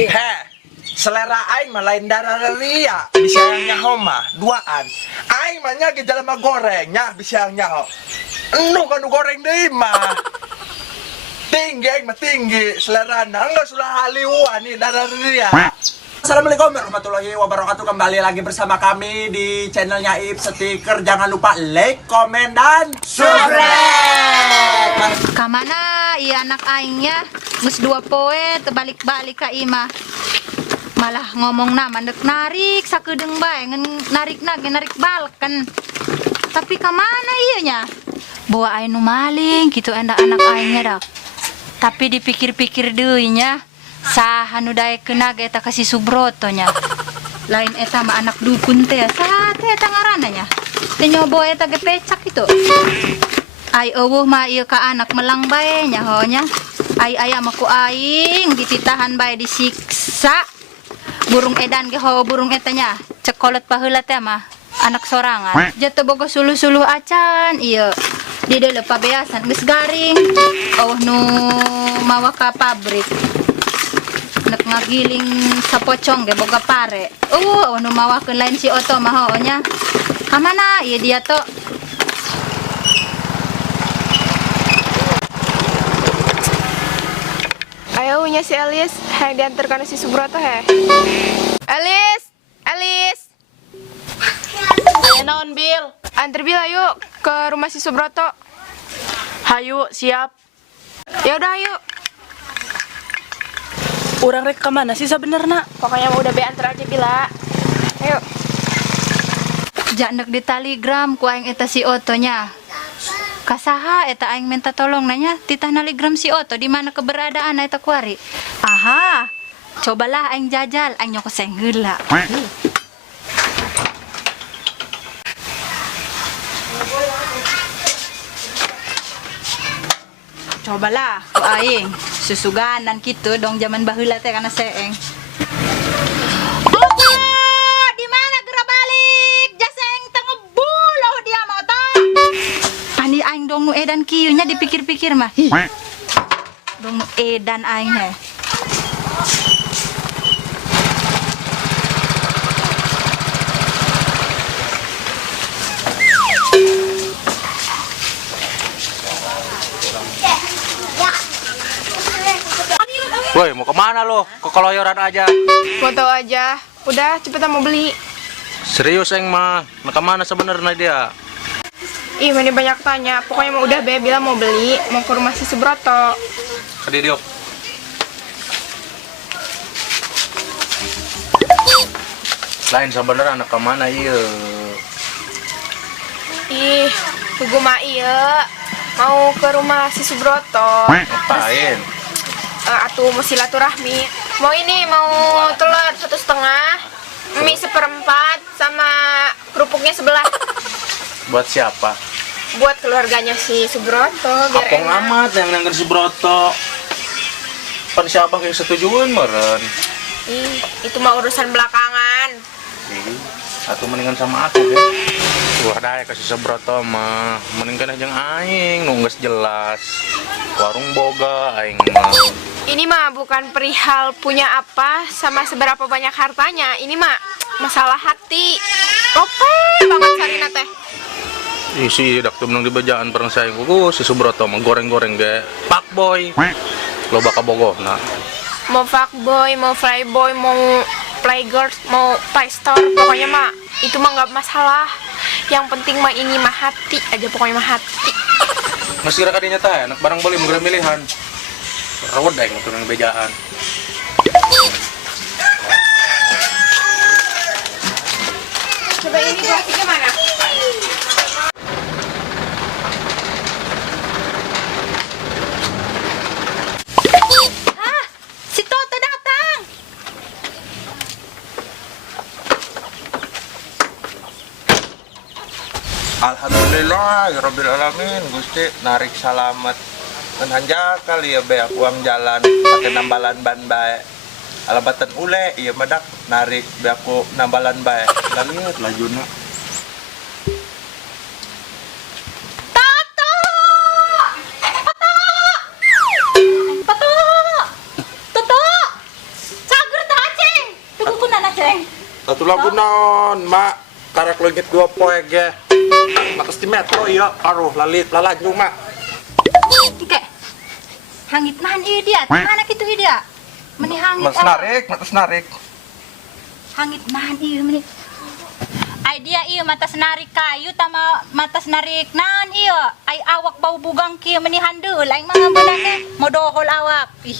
Heh, selera aing mah lain darah ria, bisa yang nyaho mah duaan. Aing mah nya gejala mah gorengnya bisa yang nyaho. Enu kan goreng deui mah. Tinggi aing mah tinggi, selera enggak sulah haliuan nih darah ria. Assalamualaikum warahmatullahi wabarakatuh. Kembali lagi bersama kami di channelnya Ip Stiker. Jangan lupa like, komen, dan subscribe. Kamana iya anak aingnya mus 2 poe terbalik-balik ka imah malah ngomong na mandek narik sakedeung bae ngen narik balken tapi kamana iya nya bawa aing nu maling gitu endak anak aingnya dak tapi dipikir-pikir deui nya saha nu daekeun ge eta ka si Subroto nya lain eta mah anak dukun teh saha teh eta ngaranna nya teh nyobo eta ge pecak itu. Ai eueuh mah ieu ka anak melang bae nya honya. Ai aya mah ku aing dititahan bae disiksa. Burung edan ge ho burung eta nya. Cekolot paheula teh mah anak sorangan. Jatuh boga suluh-suluh acan ieu. Di deuleu pabeasan geus garing. Oh nu mawa ka pabrik. Nek ngagiling sapocong ge boga pare. Oh nu mawakeun lain si Oto mah ho nya. Kamana ieu dia to? Ayo nya si Elis, yang diantarkan si Subroto he. Elis. Ya naon Bil? Antar Bil ayo ke rumah si Subroto. Hayu siap. Ya udah ayo. Urang rek ka mana sih sabenerna? Pokoknya mau udah be antar aja Bila. Ayo. Jandak di telegram ku aing eta si Oto nya. Kasaha eta aing minta tolong nanya titah telegram si Oto di mana keberadaan eta kuari. Aha. Cobalah aing jajal aing nyokoseng heula. Cobalah ku aing susuganan kitu dong zaman baheula teh kana seeng. Oke, di mana geura balik? Jaseng teu ngebuloh dia mah Oto. Ani aing dong nu edan kieu nya dipikir-pikir mah. Hi. Dong nu edan aing he. Woi, mau kemana lo? Ke Keloyoran aja. Foto aja. Udah cepetan mau beli. Serius eng mah, mau kemana sebenarnya dia? Ih, ini banyak tanya. Pokoknya mau udah be bilang mau beli, mau ke rumah si Subroto. Ke dia diop. Lain sebenarnya anak kemana iya? Ih, tunggu mah iya. Mau ke rumah si Subroto. Ngapain? Atuh mau silaturahmi. Mau ini mau telur 1,5, mie 1/4 sama kerupuknya sebelah. Buat siapa? Buat keluarganya si Subroto biar Apong enak. amat yang nangger si Broto. Pan siapa yang setujuin meren? Ih, itu mah urusan belakangan. Atau mendingan sama aku ya. Wah dah kasih Subroto mah mendingan aja aing nunggu jelas. Warung boga aing mah. Ini mah bukan perihal punya apa sama seberapa banyak hartanya. Ini mah masalah hati. Lope banget Sarina teh. Isi dak tuh menang di bejaan perang saya kuku si Subroto mah goreng-goreng ge pak boy. Lo bakal bogoh nah. Mau fuckboy, mau flyboy, mau playgirl, mau playstore, pokoknya mah itu mah nggak masalah. Yang penting mah ini mah hati aja, pokoknya mah hati. Masih kira kadinya teh anak barang beli menggerak milihan. Rawat dah yang turun bejaan. Coba ini plastiknya mana? Ah, si Toto datang. Alhamdulillah, ya Rabbil Alamin, Gusti narik salamet. Menhanja kali ya beak uang jalan pakai nambalan ban bae. Alabatan ule iya madak narik beaku nambalan bae. Kita lihat lajuna. Toto! Toto! Toto! Toto! Sagra na ceng. Satu lagu naon, mak. Karak langit 2 poe ge. Matas di metro iya, aduh lalit lalanjung mak. Oke. Hangit nahan iya dia. Mana kitu iya dia? Meni hangit. Matas narik. Hangit nahan iya meni. Ay dia iya matas narik kayu tama matas narik nahan iya. Ay awak bau bugang kieu meni handul. Ay mga benake modohol awak. Ih.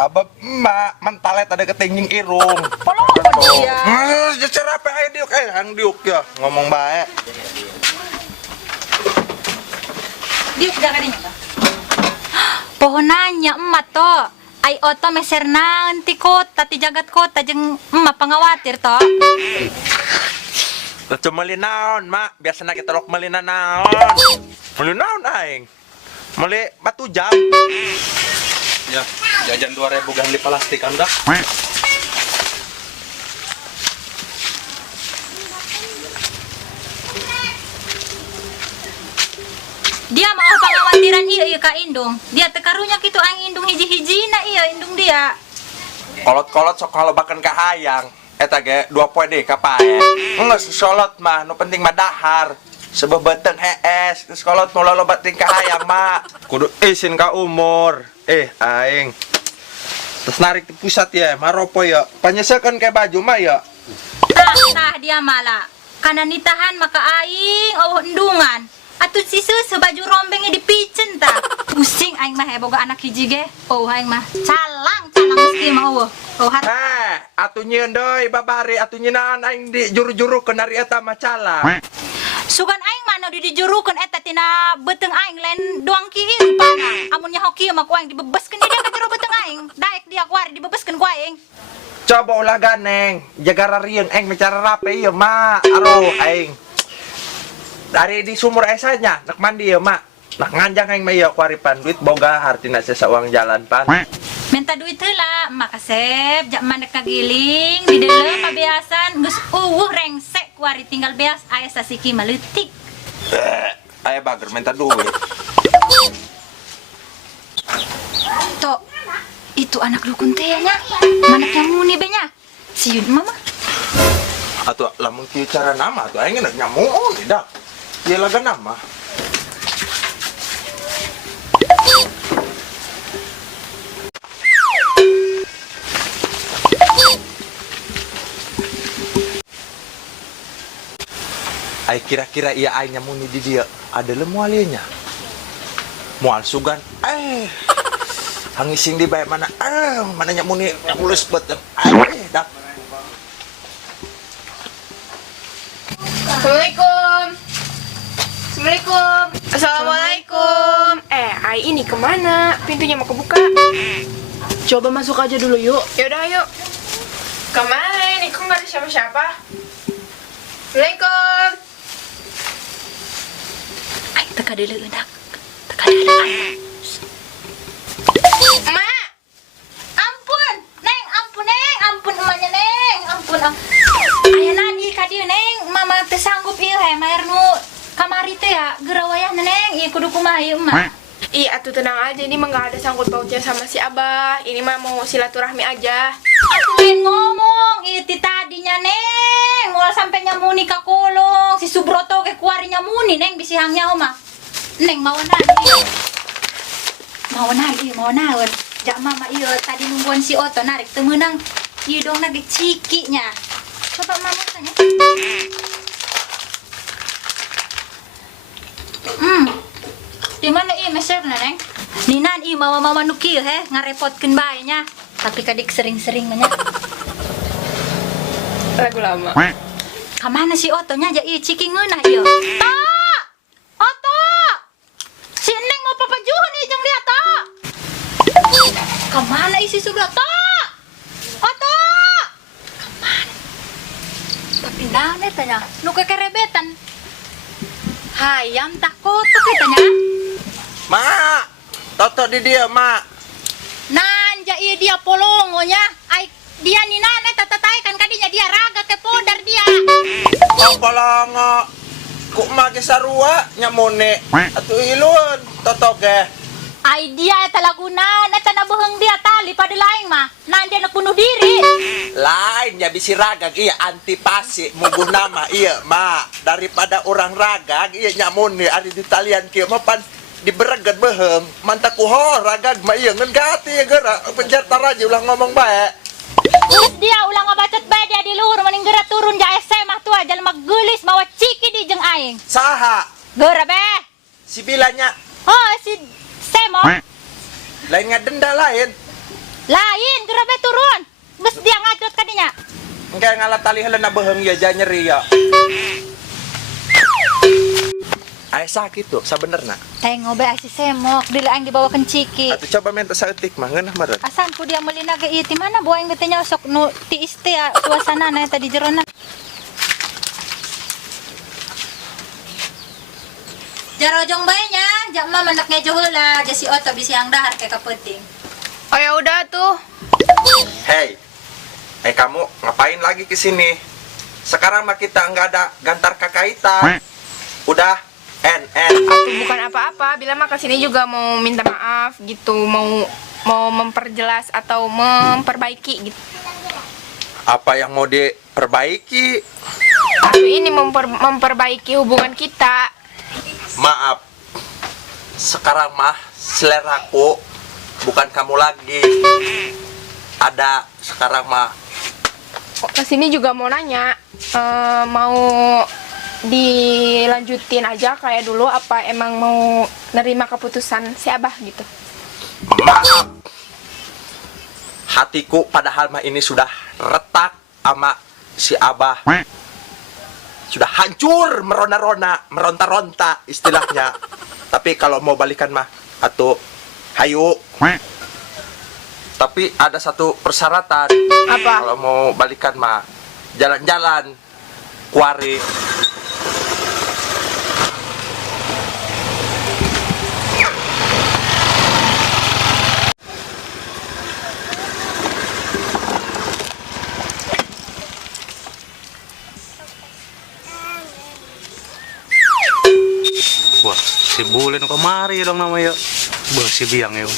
Abab mak mentalet ada ketinging irung. Polo dia. Cara apa aja diuk hang diuk ya ngomong baik. Diuk dah kadinya to. Pohon nanya emak to. Ay oto meser naon ti kota ti jagat kota jeung emak pangawatir to. Cuma naon mak biasa na kita lok melina naon. Meli naon aing. Meli batu jam. Ya, jajan 2.000 ganti plastik Anda. Dia mau pangawatiran iya ka indung. Dia tekarunya kitu ang indung hiji-hijina iya indung dia. Kolot-kolot sok bahkan kahayang. Eta ge 2 poe deh kapae. Geus solot mah nu penting mah dahar. Sebab beteng hees, geus kolot nu lolobat ting kahayang mak. Kudu izin ka umur. Aing. Terus narik di pusat ya, maropo ya. Panyesekeun ke baju mah ya. Tah dia malah. Kana nitahan maka aing eueuh endungan. Atuh si sebaju rombengnya dipicen tah. Pusing aing mah boga anak hiji ge. Oh aing mah calang meski mah eueuh. Oh hat. Atuh nyieun deui babari atuh nyeunaan aing di juru-jurukeun dari eta mah calang. Sugan aing mana dijurukeun eta tina beteng aing lain doang kieu rupana. Amun nya hoki mah ku aing dibebeskeun dia ka jero beteng aing. Daek dia kuari dibebeskeun ku aing. Coba ulah ganeng, jaga rarieun aing mecara rape ieu mak. Aduh aing. Dari di sumur esanya nak mandi ya mak. Nak nganjang aing mah ieu kuaripan duit boga hartina sesa uang jalan pan. Minta duit heula, makasep, jak mandek kagiling, di deuleu kabiasan, geus rengsek kuari tinggal beas aya sasiki maleutik. Aya bager minta duit. Tok, itu anak dukun teh nya. Manak yang muni be nya. Siun mama. Atuh lamun kieu cara nama atuh aing geus nyamuun dah. Ieu laga nama. Ay kira-kira ia aingnya muni di dia ada lemualinya. Mual sugan. Hangising di bae mana? Mananya muni mulus bet. Dak. Assalamualaikum. Assalamualaikum. Assalamualaikum. Ai ini kemana? Pintunya mau kebuka. Coba masuk aja dulu yuk. Yaudah yuk. Kemana ini? Kok nggak ada siapa-siapa? Assalamualaikum. Ay, teka deuleu dak. Teka deuleu. Mak. Ampun, Neng, ampun emaknya Neng, ampun. Aya nadi ka dieu Neng, mama teu sanggup ieu he mayar nu kamari teh ya, geurah Neng, ieu kudu kumaha ieu emak. Ih, atuh tenang aja, ini mah nggak ada sangkut pautnya sama si Abah. Ini mah mau silaturahmi aja. Atuh lain ngomong, ieu ti tadinya Neng, moal sampe nyamuni ka kolong, si Subroto ke kuari nyamuni Neng bisi hangnya mah. Neng mau ieu. Mau naon. Jak mama ieu tadi nungguan si Oto narik teu meunang. Ieu dong nage cikinya. Coba mama tanya. Di mana ieu meserna Neng? Ninan ieu mama-mama nu kieu he ngarepotkeun bae nya. Tapi kadik sering-sering mah nya. Lagu lama. Kamana si Oto nya ja ieu ciki ngeunah ieu. Ta! Oto! Si Neng mau papajuhun ieu jeung dia ta. Kamana isi Subroto? Oto! Kamana? Tapi naon eta nya? Nu kekerebetan. Hayam takut eta nya. Mak, toto di dia mak. Nanja ieu dia polongonya. Ai dia ni nane tatatai kan kadinya dia raga ke podar dia. Oh polongo. Ku mah ge sarua nyamune. Atuh iluan toto ge. Ai dia eta lagunan eta na beuheung dia tali pada lain mah. Nan dia nak bunuh diri. Lain nya bisi ragag iya antipasi muguh nama iya ma daripada orang ragag iya nyamun nih ari di talian kieu mah pan dibereget behem mantaku ho ragag mah iya ngeun gati ya geura penjar taraji ulah ngomong bae. Terus dia ulang ngabacot bae dia di luhur mending geura turun ja SMA tuh aja gelis mawa ciki di jeung aing. Saha? Geura be. Si bilanya Oh si Semo. lain ngadenda lain. Lain geura be turun. Geus dia ngajot ka dinya. Engke ngalat tali heulena behem ya ja nyeri ya. Aya sakit tuh sabenerna. Tengok be si Semok di aing dibawakeun ciki. Atuh coba minta saeutik mah ngeunah meureun. Asanku dia melina ge ieu ti mana boeng teh nyosok nu tiis teh ya suasanana eta di jerona. Jarojong bae nya, jak mah mandak ngejo heula, jasi oto bisi ang dahar kayak kapenting. Oh ya udah tuh. Hei, kamu ngapain lagi ke sini? Sekarang mah kita nggak ada gantar kakaitan. Udah, Aku bukan apa-apa, bila mah kesini juga mau minta maaf gitu, mau memperjelas atau memperbaiki gitu. Apa yang mau diperbaiki? Aku ini memperbaiki hubungan kita. Maaf, sekarang mah seleraku bukan kamu lagi. Ada sekarang mah. Kesini juga mau nanya, mau dilanjutin aja kayak dulu apa emang mau nerima keputusan si Abah gitu. Maaf, hatiku padahal mah ini sudah retak sama si Abah. Sudah hancur, merona-rona, meronta-ronta istilahnya. Tapi kalau mau balikan mah, atuh, hayu. Tapi ada satu persyaratan. Apa? Kalau mau balikan mah, jalan-jalan, kuari. Wah, si Bule nu kemari dong namanya. Bah, si Biang yuk.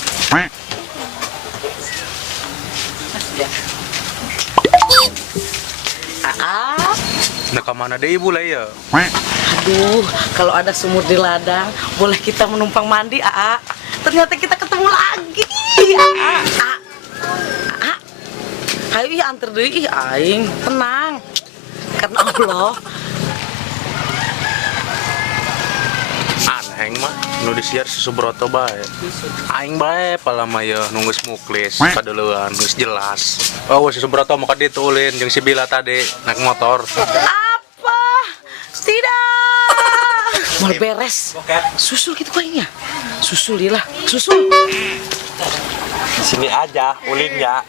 Nah, kemana deh ibu lah ya? Aduh, kalau ada sumur di ladang, boleh kita menumpang mandi, Aa. Ternyata kita ketemu lagi, Aa. Aa. Ayo ya antar deui aing, tenang. Karena Allah. Aneh mah, nu disiar si Subroto bae. Aing bae palama ya nunggus muklis, kadeuleun geus jelas. Oh, si Subroto mau ka ditu ulin jeung si Bila tadi naik motor. Apa? Tidak. Mau beres. Susul gitu kayaknya. Susul lah, susul. Di sini aja ulinnya.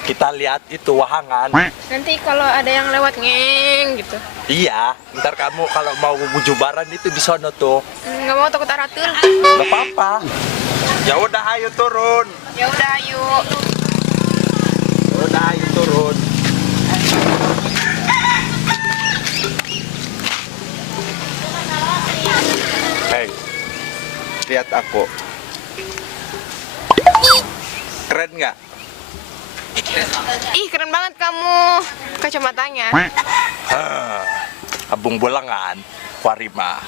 Kita lihat itu wahangan. Nanti kalau ada yang lewat ngeng gitu. Iya, ntar kamu kalau mau bujubaran itu di sono tuh. Nggak mau takut aratul. Gak apa-apa. Ya udah ayo turun. Ya udah yuk. Udah ayo turun. Hei, lihat aku. Keren nggak? Ih keren banget kamu kacamatanya. Abung bolangan, Warima,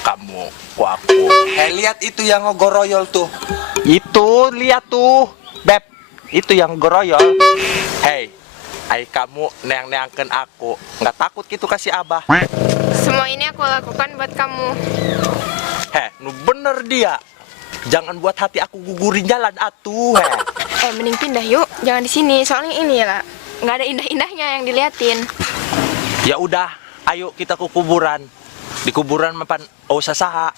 kamu, aku. Lihat itu yang ngegoroyol tuh. Itu lihat tuh, Beb. Itu yang ngegoroyol. Hei, kamu neang-neangkeun aku. Nggak takut gitu kasih Abah. Semua ini aku lakukan buat kamu. Nu bener dia. Jangan buat hati aku gugurin jalan atuh, Mending pindah yuk, jangan di sini. Soalnya ini ya, nggak ada indah-indahnya yang diliatin. Ya udah, ayo kita ke kuburan. Di kuburan mapan usah saha.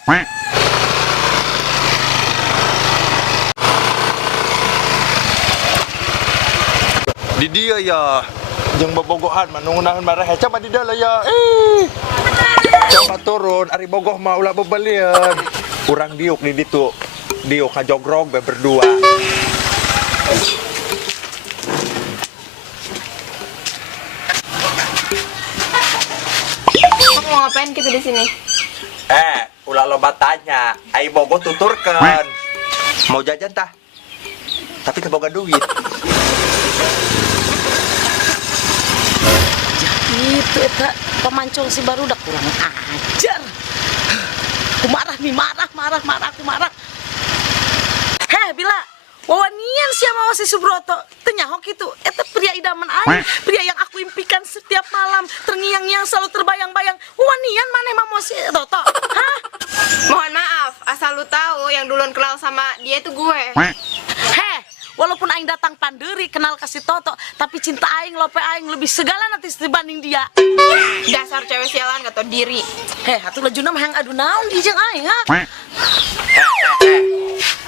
Di dia ya, jeung bobogohan manungunahan marahe. Coba di dalam ya. Coba turun, ari bogoh mah ulah bebelian. Urang diuk di ditu. Diuk ngajogrog berdua. Kamu mau ngapain kita di sini? Ulah loba tanya. Ai bogoh tuturkeun. Mau jajan tah? Tapi teu boga duit. itu eta pemancung si baru udah kurang ajar. Aku marah nih, aku marah. Heh, bila wawanian siapa si Subroto tenyahok itu eta pria idaman aing, pria yang aku impikan setiap malam, terngiang-ngiang selalu terbayang-bayang. Wawanian mana mah si Toto? Hah? Mohon maaf, asal lu tahu yang duluan kenal sama dia itu gue. Heh, walaupun aing datang panderi kenal kasih Toto, tapi cinta aing lope aing lebih segala nanti dibanding dia. Dasar cewek sialan gak tau diri. Heh, atuh lajuna mah yang adu naon di jeung aing, ha?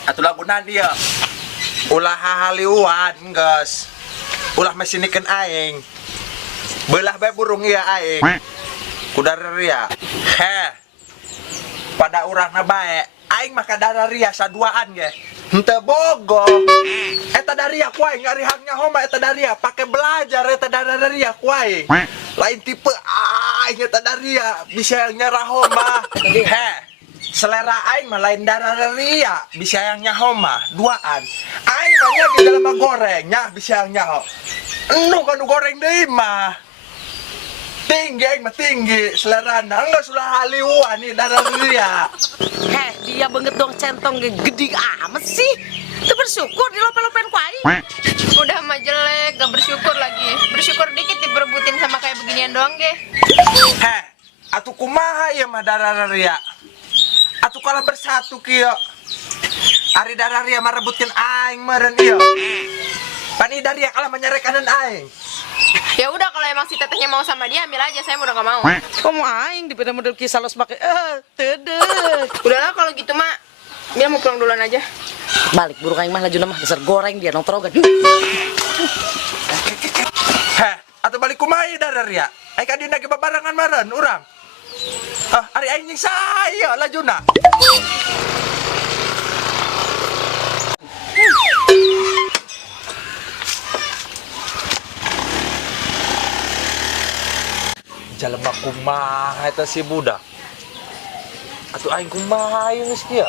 Atuh lagunan dia. Ulah hahaliuan, geus. Ulah mesinikeun aing. Belah bae burung ieu aing. Kudareria. Heh. Pada urangna bae, aing mah kadararia saduaan ge. Henteu bogo. Eta daria ku aing ngarihangnya homa eta daria pake belajar eta daria ku aing. Lain tipe aing eta daria bisa nyarah homa. Heh. Selera aing mah lain daria bisa yang nyahoma duaan. Aing mah nya ge dalam goreng nya bisa yang nyaho. Enu kan goreng deui mah. Tinggi aing mah tinggi selerana enggak sulah haliuan nih daria. Heh, dia banget dong centong gede amat sih. Itu bersyukur di lope-lopen ku aing. Udah mah jelek, gak bersyukur lagi. Bersyukur dikit diberebutin sama kayak beginian doang ge. Heh, atuh kumaha ieu mah daria. Atuh kalah bersatu kieu. Ari daria mah rebutkeun aing meureun ieu. Pani daria kalah menyerekanan aing. Ya udah kalau emang si tetehnya mau sama dia ambil aja, saya udah gak mau. Kamu aing di beda model kisah los pakai tede. Udahlah kalau gitu mak, dia mau pulang duluan aja. Balik burung aing mah lajuna mah dasar goreng dia nongtrogan. Heh, atuh balik kumaha ieu daria. Aing ka dina ge babarengan meureun urang. Ah, ari aing jeung saya lajuna. Jalema kumaha eta si budak. Atuh aing kumaha ieu geus kieu.